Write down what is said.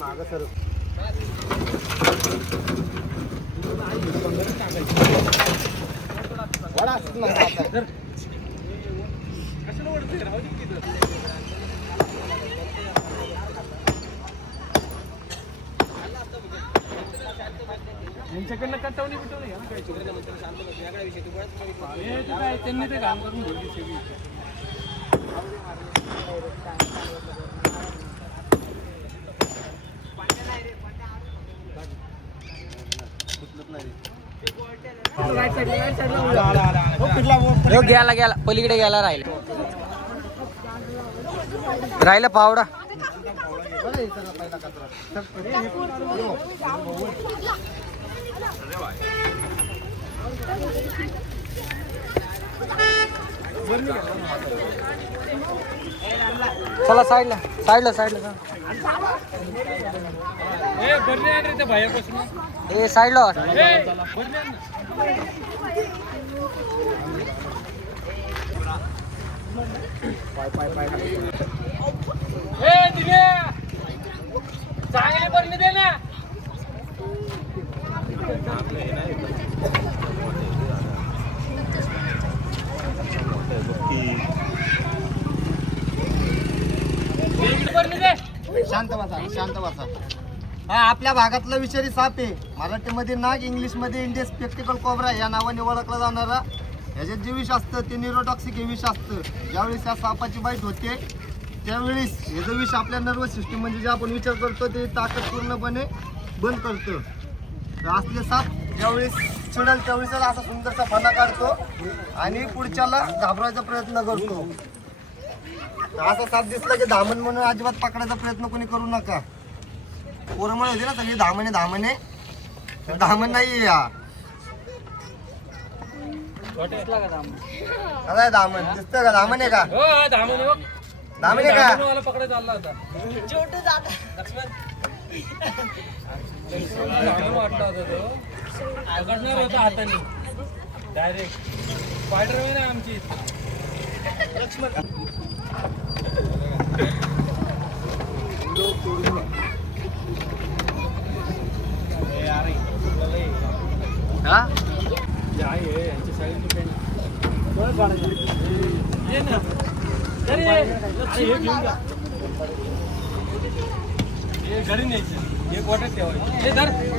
माग सर यांच्याकडनं कटवणी बिटवणी काय त्यांनी ते काम करून घेतली सगळी. गेला गेला पलीकडे गेला राहिला पावडा. चला साईडला साईडला साईडला ए साईडला चांगले बरणी दे ना. शांत बसा शांत बसा. हा आपल्या भागातला विषारी साप आहे. मराठीमध्ये नाग, इंग्लिश मध्ये इंडियन स्पेक्टिकल कोब्रा या नावाने ओळखला जाणारा. ह्याच्यात जे विष असतं ते न्यूरोटॉक्सिक हे विष असतं. ज्यावेळेस त्या सापाची बाईट होते त्यावेळेस हे जे विष आपल्या नर्वस सिस्टीम म्हणजे जे आपण विचार करतो ते ताकद पूर्णपणे बंद करतं. तर असले साप ज्यावेळेस चिडल त्यावेळेस असा सुंदरसा फणा काढतो आणि पुढच्याला घाबरायचा प्रयत्न करतो. असा साप दिसला की धामण म्हणून अजिबात पकडायचा प्रयत्न कोणी करू नका. पोरमळ होते ना सगळी धामणे धामणे, धामण नाही या आता धामण दिसतं का? धामण आहे का? धामण आहे का? पकडायचा आला होता वाटला होता तो पकडणार होता हाताने डायरेक्ट. स्पायडरमॅन आहे आमची लक्ष्मण. हा यांच्या साईडची पेंट ये ना. हे घेऊन जा. हे घरी न्यायचं. हे गोट्यात ठेवायचं. हे धर.